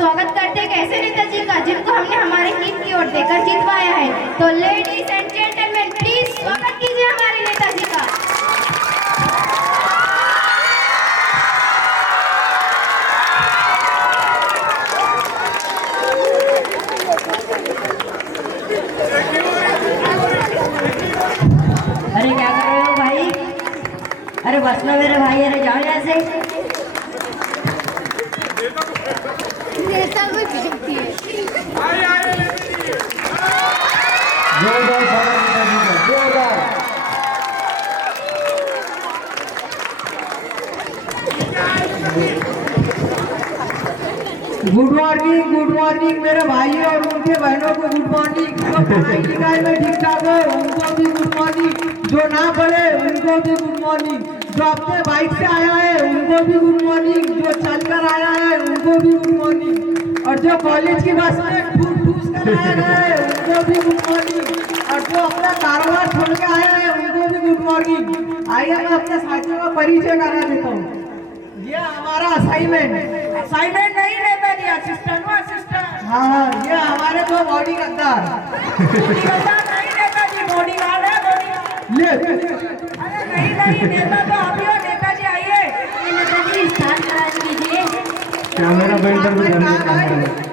स्वागत करते हैं ऐसे नेताजी का जिनको हमने हमारे गीत की ओर देकर जितवाया है। तो लेडीज एंड जेंटलमैन प्लीज स्वागत कीजिए हमारे नेताजी का। अरे क्या कर रहे हो भाई? अरे बस में मेरे भाई, अरे जाओ यहाँ से। नेता को देखती है। जोरदार स्वागत नेताजी का, जोरदार। गुड मॉर्निंग मेरे भाइयों और उनके बहनों को गुड मॉर्निंग। जो पढ़ाई लिखाई में ठीक ठाक हो उनको भी गुड मॉर्निंग, जो ना पढ़े उनको भी गुड मॉर्निंग, जो अपने बाइक से आया है उनको भी गुड मॉर्निंग, जो चलकर आया है उनको भी गुड मॉर्निंग, और जो कॉलेज की बस में ठूस कर आया है उनको भी गुड मॉर्निंग, और जो अपना कारोबार छोड़ के आया है उनको भी गुड मॉर्निंग। आइए मैं अपने साथियों का परिचय करा देता हूँ। ये हमारा असाइनमेंट नहीं लेता जी, असिस्टेंट। हाँ, ये हमारे दो बॉडी गद्दार नहीं लेता जी, बॉडी गार्ड है, बॉडी ले। अरे नहीं नेता तो आप ही हो। नेताजी आइए, नेताजी स्टार्ट करा दीजिए। कैमरा बेल्ट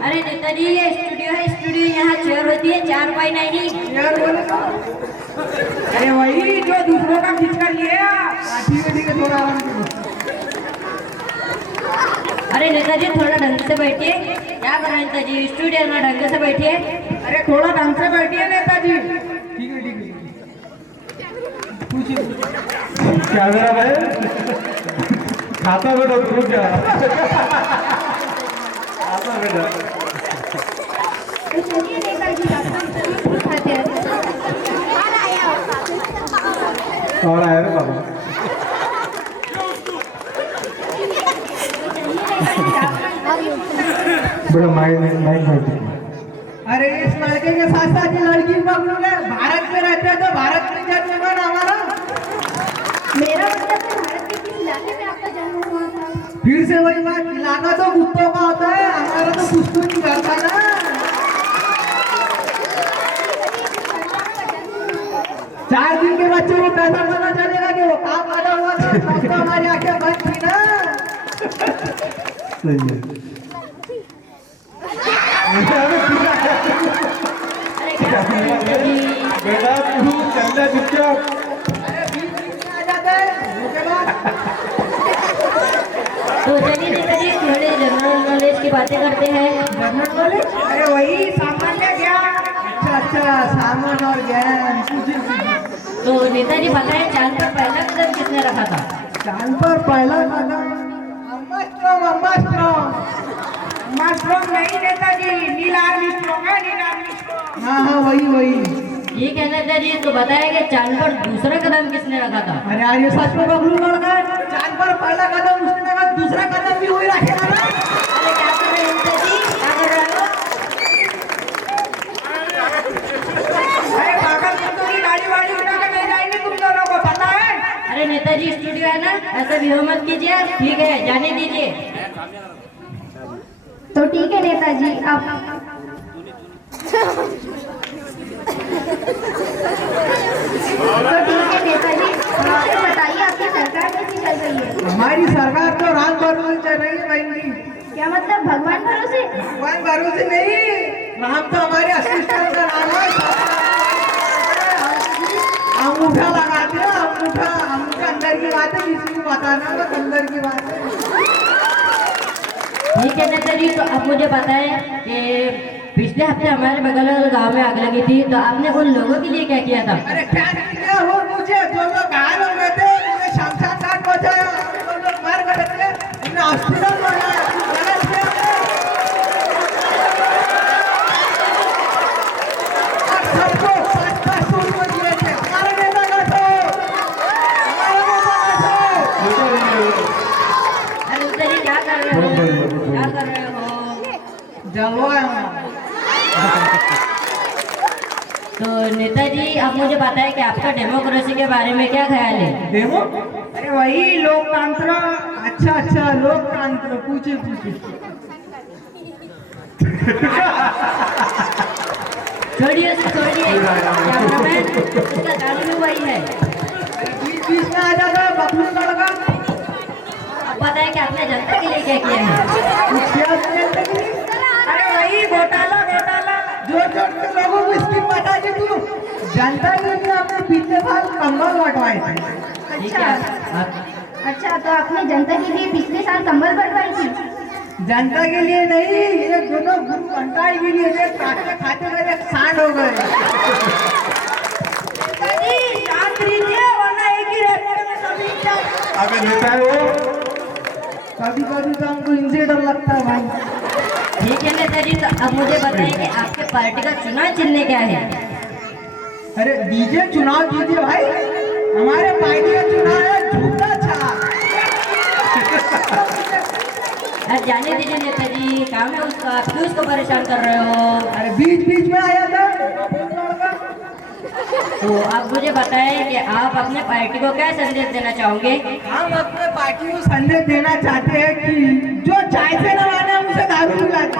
अरे नेताजी ये स्टूडियो है, स्टूडियो यहाँ चेयर होती है, 4 बाई 9। अरे वही जो दूसरों का खींच कर लिए। ठीक है, थोड़ा आराम करो। अरे नेताजी थोड़ा ढंग से बैठिए। क्या कर रहे हैं नेताजी? स्टूडियो में ढंग से बैठिए। अरे थोड़ा ढंग से बैठिए नेताजी। ठीक है पूछिए। कैमरा भाई खाता बेटा रुक जा। खाता बेटा चलिए नेताजी खाते हैं। और आया रे बाबा। बड़ा माइंड। अरे इस लड़के के साथ साथ ये लड़की मखलूक है। भारत में रहते हैं तो भारत में जन्म हुआ ना हमारा। मेरा मतलब है भारत के किस इलाके में आपका जन्म हुआ था? फिर से वही बात, इलाका तो कुत्तों का होता है, हमारा तो कुछ तो नहीं करता ना। 4 दिन के बच्चों को पैसा पता चलेगा कि वो काम पैदा हुआ था, तब तो हमारी आंखें बंद थी ना। सही है। बेटा तू चल चुपचाप। अरे बीच में आ जाता है तो चलिए नेताजी थोड़े जनरल नॉलेज की बातें करते हैं। General knowledge? अरे वही सामान्य ज्ञान। अच्छा सामान्य और ज्ञान। तो नेताजी बताएं, चांद पर पहला कदम किसने रखा था? चांद पर पहला कदम अम्मा नहीं नेताजी, नील आर्मस्ट्रांग है, नील आर्मस्ट्रांग। हाँ वही। ठीक है नेताजी, तो बताया कि चांद पर दूसरा कदम किसने रखा था? अरे यार ये सच में बबलू लड़का है। चांद पर पहला कदम उसने रखा, दूसरा कदम भी वही रखेगा ना। अरे क्या कर रहे हैं नेताजी? क्या कर रहे हो? अरे पागल कुत्तों की गाड़ी वाड़ी उठा के ले जाएंगे तुम दोनों को, पता है? अरे नेताजी स्टूडियो है ना, ऐसा भी मत कीजिए। ठीक है, जाने दीजिए। तो ठीक है नेताजी, आप बताइए आपकी सरकार कैसी चल रही है? हमारी सरकार तो राम भरोसे चल रही है बहन जी। क्या मतलब भगवान भरोसे? भगवान भरोसे नहीं, राम तो हमारे असिस्टेंट का नाम है। अंगूठा लगाते हैं, अंगूठा अंदर की बात है, किसी को बताना बस अंदर की बात है। ठीक है नेताजी, तो आप मुझे बताएं कि पिछले हफ्ते हमारे बगल वाले गांव में आग लगी थी, तो आपने उन लोगों के लिए क्या किया था? अरे क्या किया हो मुझे? जो लोग घायल हो गए थे उन्हें शमशान घाट पहुंचाया, जो लोग मर गए थे उन्हें हॉस्पिटल पहुंचाया। सबको 5-5 सूट में दिए थे। हमारे नेता का तो अरे नेताजी क्या कर रहे हो? क्या कर रहे हो? जलवा तो नेताजी आप मुझे बताएं कि आपका डेमोक्रेसी के बारे में क्या ख्याल है? डेमो? अरे वही लोकतंत्र। अच्छा लोकतंत्र। पूछे छोड़िए कैमरामैन, उसका गाड़ी में वही है। बीच में आ जाता है बकलू का लगा। पता है कि आपने जनता के लिए क्या किया है? अरे वही घोटाला जो के लोगों को स्कीम बता दी तू। जनता के लिए आपने पिछले साल कंबल बंटवाए थे। ठीक है अच्छा, तो आपने जनता के लिए पिछले साल कंबल बंटवाई थी? जनता के लिए नहीं, ये दोनों गुरु घंटाई के लिए खाते खाते मेरे सांड हो गए। शांत रहिए वरना एक ही रहते में सभी अबे नेता है वो। कभी कभी तो हमको इनसे डर लगता है भाई। ठीक है नेताजी, तो अब मुझे बताइए कि आपके पार्टी का चुनाव चिन्ह क्या है? अरे दीजिए चुनाव दीजिए भाई, हमारे पार्टी का चुनाव है झूठा छाप। अरे जाने दीजिए नेताजी, काम है उसका, आप क्यों उसको परेशान कर रहे हो? अरे बीच बीच में आया था। तो आप मुझे बताएं कि आप अपने पार्टी को क्या संदेश देना चाहोगे? हम अपने पार्टी को संदेश देना चाहते हैं कि जो चाय से लगाना है उसे दारू पिलाना।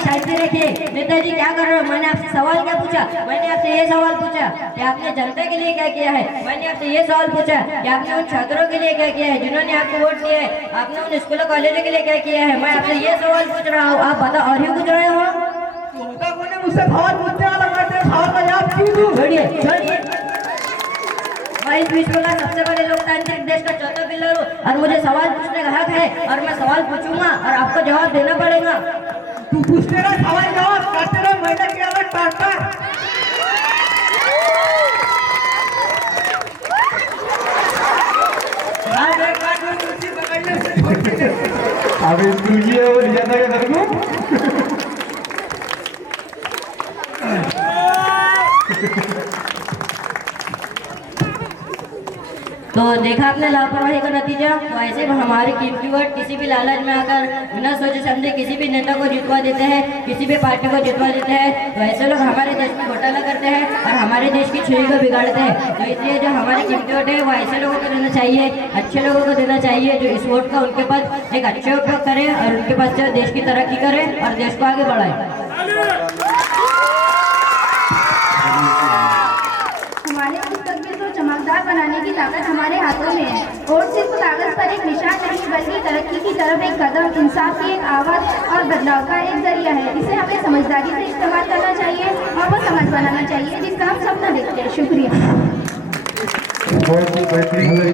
शांति रखिए। नेताजी क्या कर रहे हो? मैंने आपसे सवाल क्या पूछा? मैंने आपसे ये सवाल पूछा कि आपने जनता के लिए क्या किया है। मैंने आपसे ये सवाल पूछा कि आपने उन छात्रों के लिए क्या किया है जिन्होंने आपको वोट दिया है। आपने उन स्कूलों कॉलेजों के लिए क्या किया है। मैं आपसे ये सवाल पूछ रहा हूँ, आप बता और ही कुछ रहे हो? मुझसे सवाल पूछने वाला बात है, सवाल का जवाब क्यों दूं? छोड़िए। मैं इस विश्व का सबसे बड़े लोकतांत्रिक देश का चौथा पिलर हूँ और मुझे सवाल पूछने का हक है और मैं सवाल पूछूंगा और आपको जवाब देना पड़ेगा। तू पूछते रहा, सवाल जवाब करते रहो, मैंने किया था टाटा। अबे स्कूल की है वो ले जाता क्या घर को? तो देखा आपने लापरवाही का नतीजा। तो ऐसे हमारे कीमती वोट किसी भी लालच में आकर बिना सोचे समझे किसी भी नेता को जितवा देते हैं, किसी भी पार्टी को जितवा देते हैं। तो ऐसे लोग हमारे देश में घोटाला करते हैं और हमारे देश की छवि को बिगाड़ते हैं। तो इसलिए जो हमारे कीमती वोट है वो ऐसे लोगों को देना चाहिए, अच्छे लोगों को देना चाहिए जो इस वोट का उनके पास एक अच्छे उपयोग करें और उनके पास जो देश की तरक्की करें और देश को आगे बढ़ाए। हमारे मुस्तकबिल को चमकदार बनाने की ताकत हमारे हाथों में है। वोट सिर्फ कागज पर एक निशान नहीं बल्कि तरक्की की तरफ एक कदम, इंसाफ की एक आवाज़ और बदलाव का एक जरिया है। इसे हमें समझदारी से इस्तेमाल करना चाहिए और वो समाज बनाना चाहिए जिसका हम सपना देखते हैं। शुक्रिया। बहुत ही बेहतरीन।